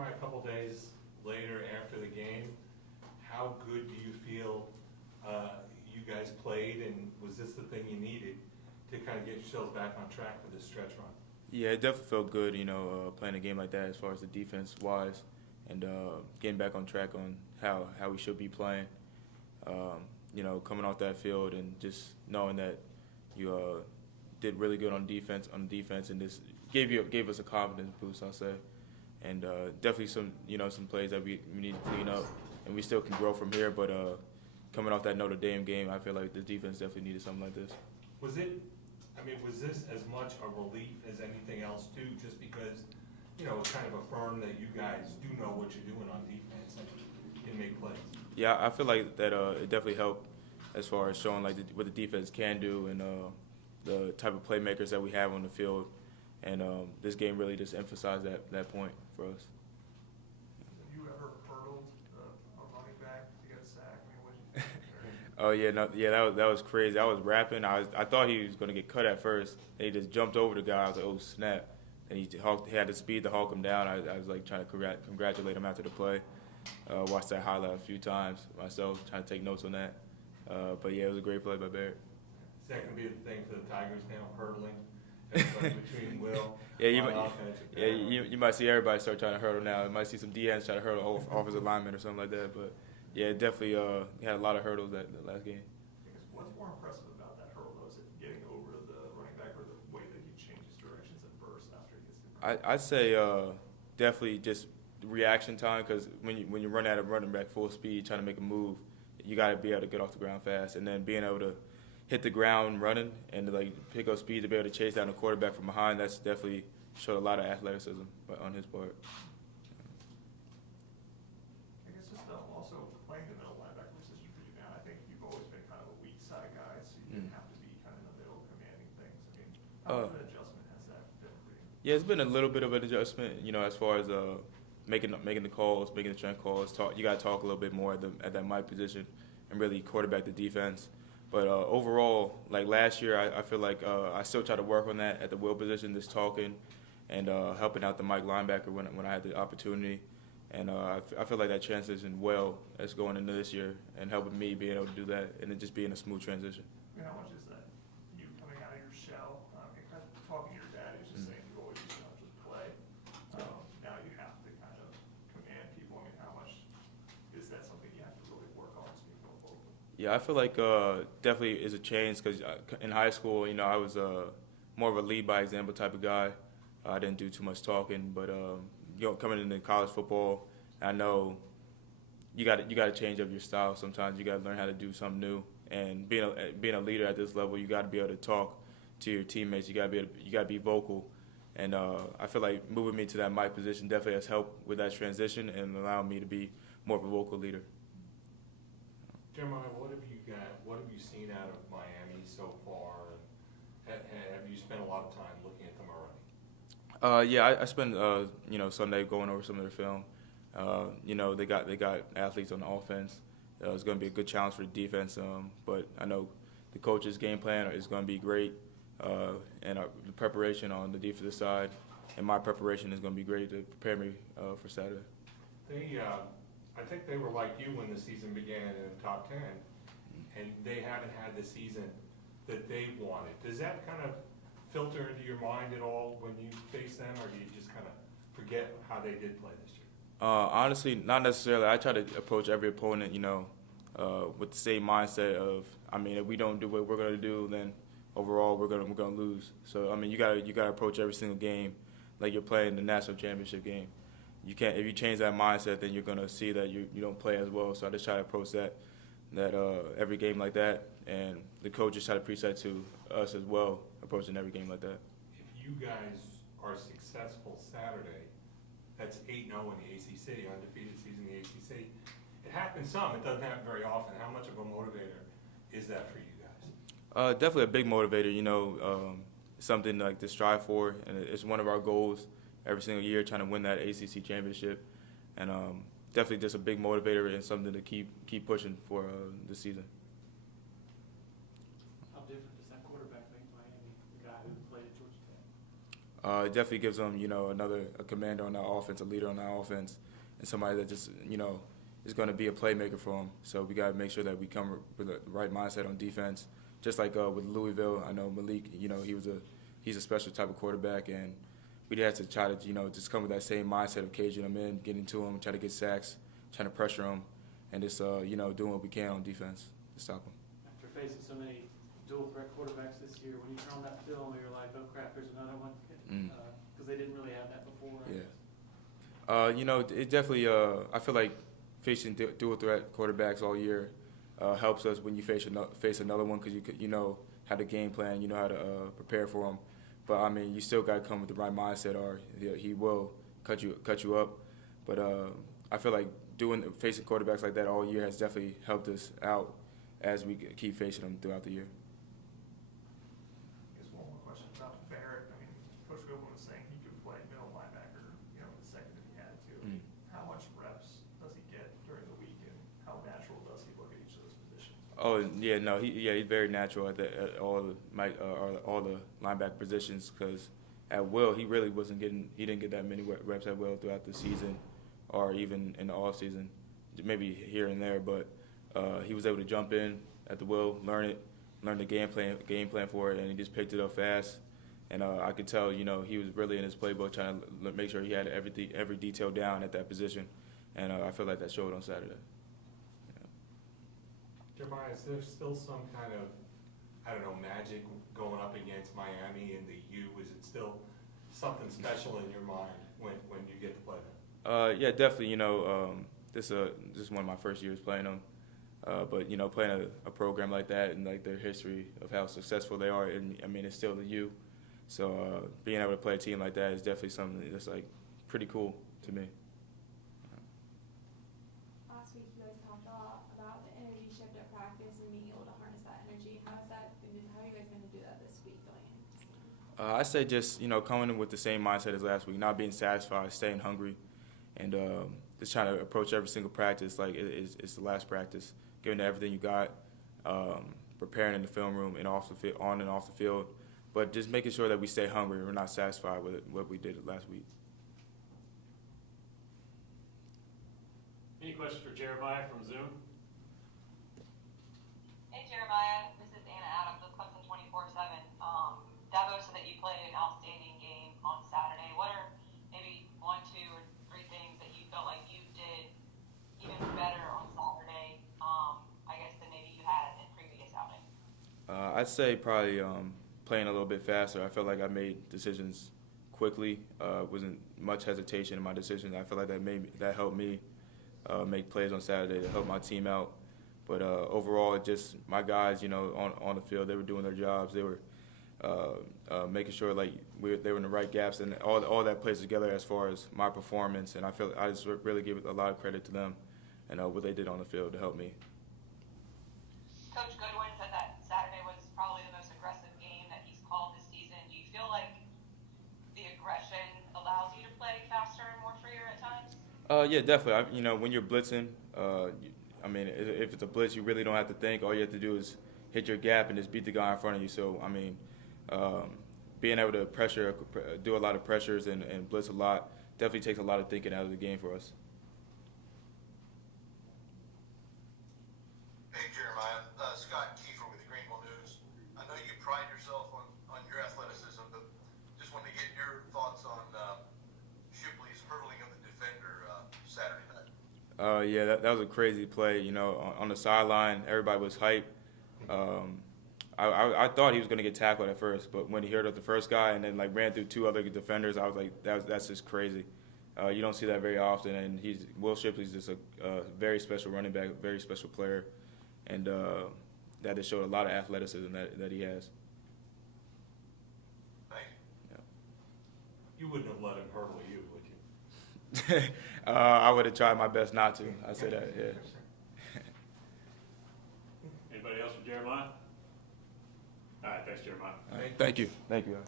Jeremiah, a couple days later after the game, how good do you feel you guys played, and was this the thing you needed to kind of get yourselves back on track for this stretch run? Yeah, it definitely felt good, playing a game like that as far as the defense wise, and getting back on track on how we should be playing. Coming off that field and just knowing that you did really good on defense, and this gave us a confidence boost, I'll say, and definitely some plays that we need to clean up, and we still can grow from here. But coming off that Notre Dame game, I feel like the defense definitely needed something like this. Was this as much a relief as anything else too, just because, it's kind of affirmed that you guys do know what you're doing on defense and can make plays? Yeah, I feel like that it definitely helped as far as showing like what the defense can do and the type of playmakers that we have on the field. And this game really just emphasized that point for us. Have you ever hurdled a running back to get a sack? I mean, what did you think? Oh yeah, no, yeah, that was crazy. I was rapping. I thought he was gonna get cut at first. And he just jumped over the guy. I was like, oh snap! And he had the speed to hawk him down. I was like trying to congratulate him after the play. Watched that highlight a few times myself, trying to take notes on that. But yeah, it was a great play by Barrett. Is that going to be the thing for the Tigers now, hurdling between Will? You might see everybody start trying to hurdle now. You might see some DNs try to hurdle offensive linemen or something like that. But yeah, definitely had a lot of hurdles that last game. What's more impressive about that hurdle, though? Is it getting over the running back or the way that he changes directions and bursts after he gets the ground? I'd say definitely just reaction time, because when you run at a running back full speed trying to make a move, you got to be able to get off the ground fast, and then being able to hit the ground running and to, like, pick up speed to be able to chase down the quarterback from behind. That's definitely showed a lot of athleticism on his part. I guess just also playing the middle linebacker position for you now. I think you've always been kind of a weak side guy, so you didn't have to be kind of in the middle commanding things. I mean, how much of an adjustment has that been for you? Yeah, it's been a little bit of an adjustment, as far as making the calls, making the strength calls. You got to talk a little bit more at that mic position and really quarterback the defense. But overall, like last year, I feel like I still try to work on that at the will position, just talking and helping out the Mike linebacker when I had the opportunity. And I feel like that transitioned well as going into this year and helping me being able to do that and it just being a smooth transition. I mean, how much is that you coming out of your shell? And kind of talking to your dad, who's just saying you always used to just play. Now you have to kind of command people. I mean, how much is that something you have to really work on speaking of both? Yeah, I feel like definitely is a change, because in high school, I was more of a lead by example type of guy. I didn't do too much talking, but coming into college football, I know you got to change up your style. Sometimes you got to learn how to do something new. And being a leader at this level, you got to be able to talk to your teammates. You got to be vocal. And I feel like moving me to that mic position definitely has helped with that transition and allowing me to be more of a vocal leader. Jeremiah, what have you seen out of Miami so far? Have you spent a lot of time looking at them already? Yeah, I spent Sunday going over some of their film. They got athletes on the offense. It's going to be a good challenge for the defense. But I know the coach's game plan is going to be great, and the preparation on the defensive side and my preparation is going to be great to prepare me for Saturday. I think they were like you when the season began in the top 10, and they haven't had the season that they wanted. Does that kind of filter into your mind at all when you face them, or do you just kind of forget how they did play this year? Honestly, not necessarily. I try to approach every opponent, with the same mindset of, if we don't do what we're going to do, then overall we're going to lose. So, you got to approach every single game like you're playing the national championship game. You can't. If you change that mindset, then you're gonna see that you don't play as well. So I just try to approach that every game like that, and the coaches try to preach that to us as well, approaching every game like that. If you guys are successful Saturday, that's 8-0 in the ACC, undefeated season in the ACC. It happens some. It doesn't happen very often. How much of a motivator is that for you guys? Definitely a big motivator. Something like to strive for, and it's one of our goals every single year, trying to win that ACC championship, and definitely just a big motivator and something to keep pushing for this season. How different does that quarterback make Miami, the guy who played at Georgia It definitely gives them, a commander on that offense, a leader on that offense, and somebody that just, is going to be a playmaker for them. So we got to make sure that we come with the right mindset on defense. Just like with Louisville, I know Malik, he's a special type of quarterback, and we had to try to, just come with that same mindset of caging them in, getting to them, try to get sacks, trying to pressure them, and just, doing what we can on defense to stop them. After facing so many dual threat quarterbacks this year, when you turn on that film, you're like, oh crap, there's another one, because they didn't really have that before. Yeah. It definitely, I feel like facing dual threat quarterbacks all year helps us when you face another one, because you know how to game plan, you know how to prepare for them. But I mean, you still got to come with the right mindset, or he will cut you up. But I feel like facing quarterbacks like that all year has definitely helped us out as we keep facing them throughout the year. I guess one more question about Barrett. I mean, Coach Goodwin was saying he could play middle linebacker, in the second if he had to. How much reps does he get during the week, and how natural does he look at each of those positions? Oh yeah, no, he's very natural at all the linebacker positions, because at Will he really didn't get that many reps at Will throughout the season, or even in the off season, maybe here and there. But he was able to jump in at the Will, learn the game plan for it, and he just picked it up fast. And I could tell, he was really in his playbook trying to make sure he had every detail down at that position, and I feel like that showed on Saturday. Jeremiah, is there still some kind of, magic going up against Miami in the U? Is it still something special in your mind when you get to play them? Yeah, definitely. This is one of my first years playing them. But playing a program like that, and like their history of how successful they are, and I mean, it's still the U. So being able to play a team like that is definitely something that's like pretty cool to me. Last week you guys talked a lot about the energy shift at practice and being able to harness that energy. How are you guys going to do that this week going into? I say just coming in with the same mindset as last week, not being satisfied, staying hungry, and just trying to approach every single practice like it's the last practice, giving it everything you got, preparing in the film room and on and off the field, but just making sure that we stay hungry. We're not satisfied with what we did last week. Any questions for Jeremiah from Zoom? Hey Jeremiah, this is Anna Adams of Clemson 24/7. Dabo said that you played an outstanding game on Saturday. What are maybe 1, 2, or 3 things that you felt like you did even better on Saturday, I guess, than maybe you had in previous outings? I'd say probably playing a little bit faster. I felt like I made decisions quickly. Wasn't much hesitation in my decisions. I feel like that helped me make plays on Saturday to help my team out. But overall, just my guys, on the field, they were doing their jobs. They were making sure like they were in the right gaps, and all that plays together as far as my performance. And I feel I just really give a lot of credit to them and what they did on the field to help me. Coach Goodwin said that Saturday was probably the most aggressive game that he's called this season. Do you feel like the aggression allows you to play faster and more freer at times? Yeah, definitely. When you're blitzing, if it's a blitz, you really don't have to think. All you have to do is hit your gap and just beat the guy in front of you. So, being able to do a lot of pressures and blitz a lot definitely takes a lot of thinking out of the game for us. Hey Jeremiah, Scott Kiefer with the Greenville News. I know you pride yourself on your athleticism, but just wanted to get your thoughts on Shipley's hurdling of the defender Saturday night. Yeah, that was a crazy play. On the sideline, everybody was hyped. I thought he was going to get tackled at first, but when he hit up the first guy and then ran through 2 other defenders, I was like, that's just crazy. You don't see that very often, and Will Shipley's just a very special running back, very special player, and that just showed a lot of athleticism that he has. Thank you. You wouldn't have let him hurdle you, would you? I would have tried my best not to. I say that, yeah. Anybody else for Jeremiah? All right, thanks, Jeremiah. All right, thank you. Thank you.